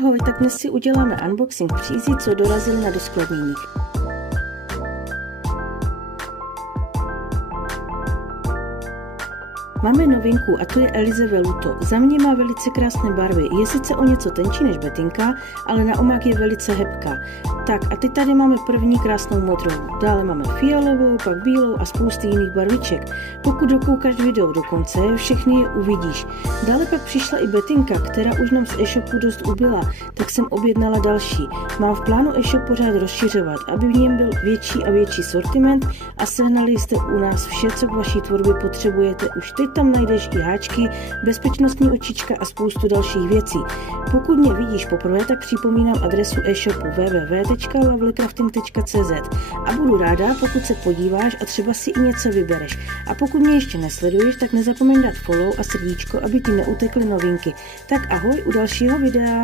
Ahoj, tak dnes si uděláme unboxing přízí, co dorazily na doskladnění. Máme novinku a to je Elize Veluto. Za mě má velice krásné barvy. Je sice o něco tenčí než Bettinka, ale na omák je velice hebká. Tak a teď tady máme první krásnou modrou. Dále máme fialovou, pak bílou a spousty jiných barviček. Pokud dokoukáš video do konce, všechny je uvidíš. Dále pak přišla i Bettinka, která už nám z e-shopu dost ubyla, tak jsem objednala další. Mám v plánu e-shop pořád rozšiřovat, aby v něm byl větší a větší sortiment a sehnali jste u nás vše, co k vaší tvorbě potřebujete. Už teď tam najdeš i háčky, bezpečnostní očička a spoustu dalších věcí. Pokud mě vidíš poprvé, tak připomínám adresu e-shopu www.lovellycrafting.cz a budu ráda, pokud se podíváš a třeba si i něco vybereš. A pokud mě ještě nesleduješ, tak nezapomeň dát follow a srdíčko, aby ti neutekly novinky. Tak ahoj u dalšího videa.